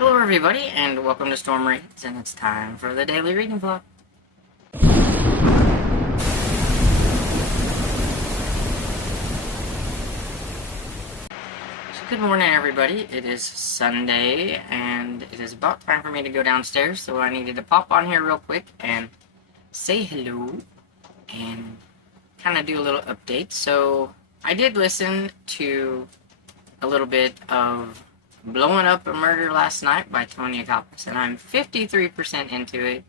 Hello everybody, and welcome to Storm Reads, and it's time for the daily reading vlog. So good morning everybody, it is Sunday, and it is about time for me to go downstairs, so I needed to pop on here real quick and say hello, and kind of do a little update. So, I did listen to a little bit of Blowing Up a Murder last night by Tony Akapas, and I'm 53% into it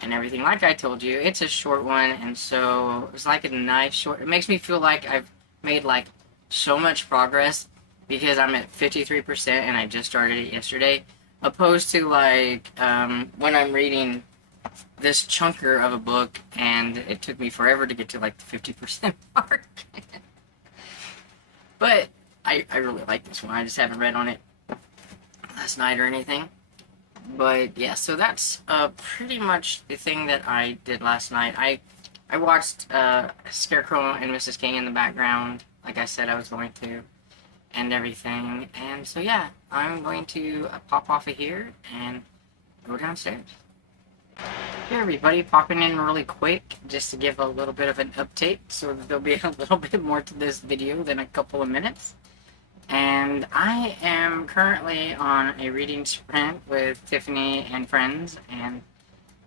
and everything. Like I told you, it's a short one, and so it's like a nice short. It makes me feel like I've made like so much progress because I'm at 53% and I just started it yesterday, opposed to like when I'm reading this chunker of a book and it took me forever to get to like the 50% mark. But I really like this one. I just haven't read on it last night or anything. But yeah, so that's pretty much the thing that I did last night. I watched Scarecrow and Mrs. King in the background, like I said I was going to, and everything. And so yeah, I'm going to pop off of here and go downstairs. Hey everybody, popping in really quick just to give a little bit of an update, so there'll be a little bit more to this video than a couple of minutes. And I am currently on a reading sprint with Tiffany and friends, and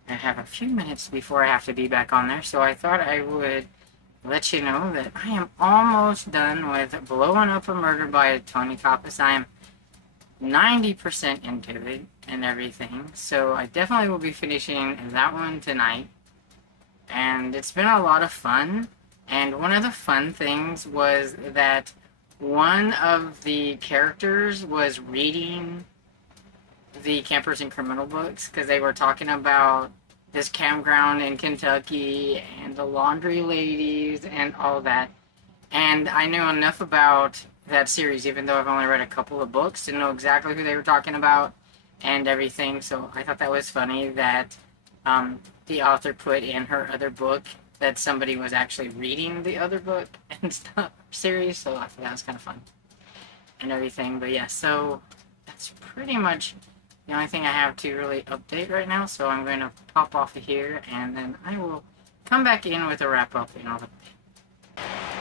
I have a few minutes before I have to be back on there, so I thought I would let you know that I am almost done with Blowing Up a Murder by Tony Akapas. I am 90% into it and everything, so I definitely will be finishing that one tonight. And it's been a lot of fun, and one of the fun things was that one of the characters was reading the Campers and Criminal books, because they were talking about this campground in Kentucky and the laundry ladies and all that. And I knew enough about that series, even though I've only read a couple of books, to know exactly who they were talking about and everything. So I thought that was funny that the author put in her other book that somebody was actually reading the other book and stuff series, so I thought that was kind of fun and everything. But yeah, so that's pretty much the only thing I have to really update right now, so I'm going to pop off of here and then I will come back in with a wrap up and all that.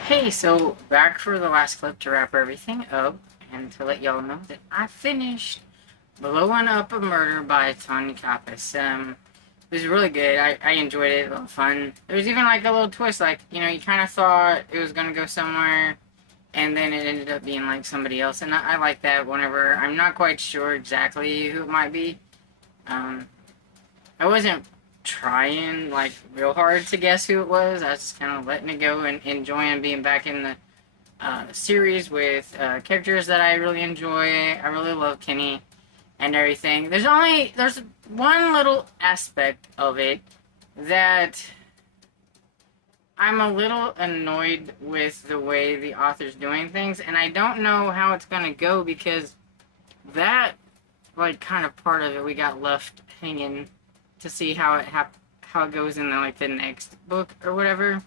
Hey, so back for the last clip to wrap everything up and to let y'all know that I finished Blowing Up a Murder by Tony Akapas. It was really good. I enjoyed it. A little fun. There was even like a little twist. Like, you know, you kind of thought it was going to go somewhere, and then it ended up being like somebody else. And I like that whenever I'm not quite sure exactly who it might be. I wasn't trying like real hard to guess who it was. I was just kind of letting it go and enjoying being back in the series with characters that I really enjoy. I really love Kenny and everything. There's one little aspect of it that I'm a little annoyed with the way the author's doing things, and I don't know how it's gonna go, because that like kind of part of it we got left hanging to see how it goes in the next book or whatever.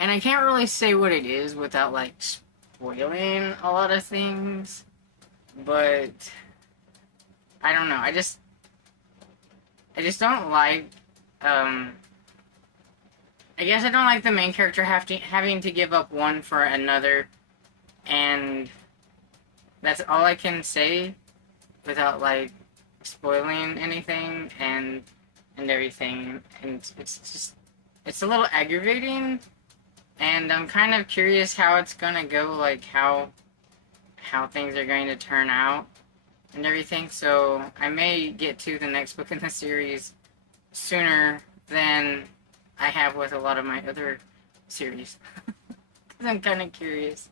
And I can't really say what it is without like spoiling a lot of things, but I don't know. I just don't like, I guess I don't like the main character having to give up one for another, and that's all I can say without, like, spoiling anything and everything, and it's a little aggravating, and I'm kind of curious how it's gonna go, like, how things are going to turn out and everything. So I may get to the next book in the series sooner than I have with a lot of my other series, because I'm kind of curious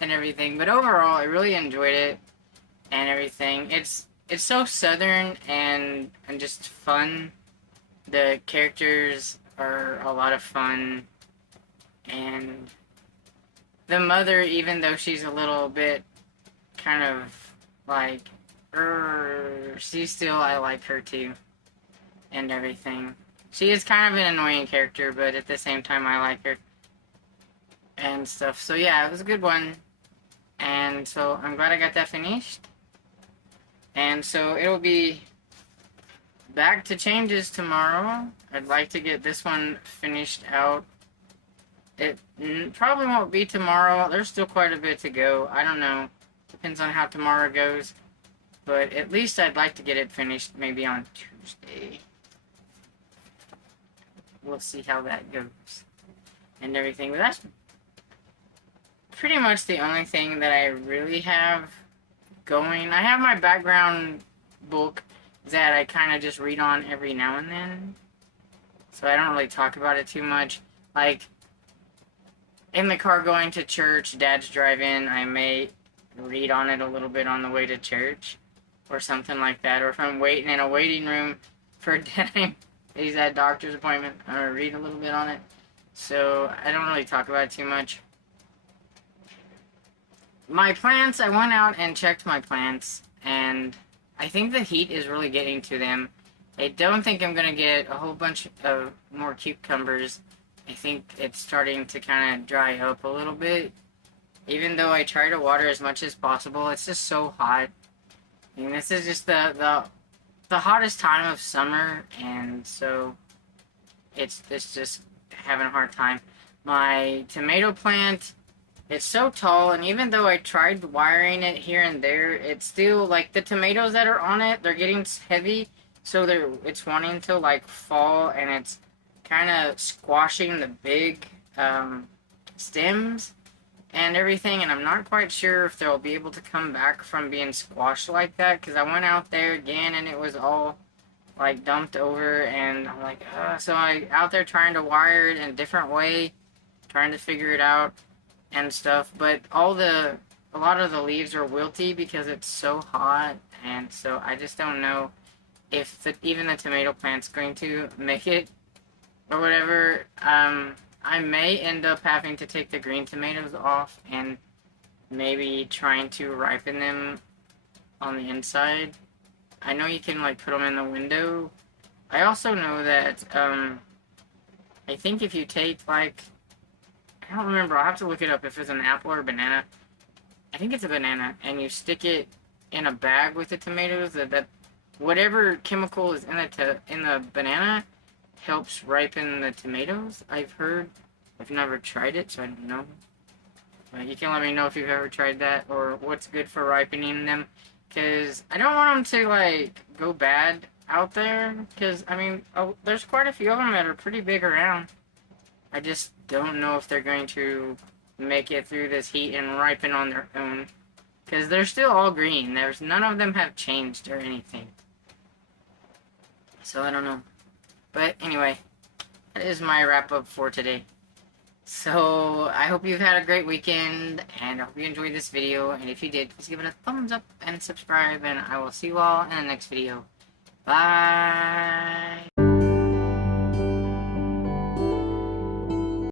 and everything. But overall, I really enjoyed it and everything. It's so southern and just fun. The characters are a lot of fun, and the mother, even though she's a little bit kind of like, she's still, I like her too, and everything. She is kind of an annoying character, but at the same time, I like her and stuff. So yeah, it was a good one, and so I'm glad I got that finished. And so it'll be back to changes tomorrow. I'd like to get this one finished out. It probably won't be tomorrow. There's still quite a bit to go. I don't know. Depends on how tomorrow goes. But at least I'd like to get it finished maybe on Tuesday. We'll see how that goes. And everything. But that's pretty much the only thing that I really have going. I have my background book that I kind of just read on every now and then. So I don't really talk about it too much. Like, in the car going to church, Dad's driving, I may read on it a little bit on the way to church. Or something like that. Or if I'm waiting in a waiting room for Dad, he's at a doctor's appointment, I read a little bit on it. So I don't really talk about it too much. My plants, I went out and checked my plants, and I think the heat is really getting to them. I don't think I'm going to get a whole bunch of more cucumbers. I think it's starting to kind of dry up a little bit. Even though I try to water as much as possible, it's just so hot. I mean, this is just the hottest time of summer, and so it's just having a hard time. My tomato plant, it's so tall, and even though I tried wiring it here and there, it's still, like, the tomatoes that are on it, they're getting heavy, so it's wanting to, like, fall, and it's kind of squashing the big stems and everything, and I'm not quite sure if they'll be able to come back from being squashed like that, because I went out there again, and it was all, like, dumped over, and I'm like, so I out there trying to wire it in a different way, trying to figure it out, and stuff, but a lot of the leaves are wilty because it's so hot, and so I just don't know if even the tomato plant's going to make it, or whatever. I may end up having to take the green tomatoes off and maybe trying to ripen them on the inside. I know you can, like, put them in the window. I also know that, I think if you take, like, I don't remember, I'll have to look it up if it's an apple or a banana. I think it's a banana, and you stick it in a bag with the tomatoes, that whatever chemical is in the banana helps ripen the tomatoes, I've heard. I've never tried it, so I don't know. But you can let me know if you've ever tried that, or what's good for ripening them. Because I don't want them to, like, go bad out there. Because, I mean, there's quite a few of them that are pretty big around. I just don't know if they're going to make it through this heat and ripen on their own. Because they're still all green. None of them have changed or anything. So I don't know. But anyway, that is my wrap-up for today. So, I hope you've had a great weekend, and I hope you enjoyed this video, and if you did, please give it a thumbs up and subscribe, and I will see you all in the next video. Bye!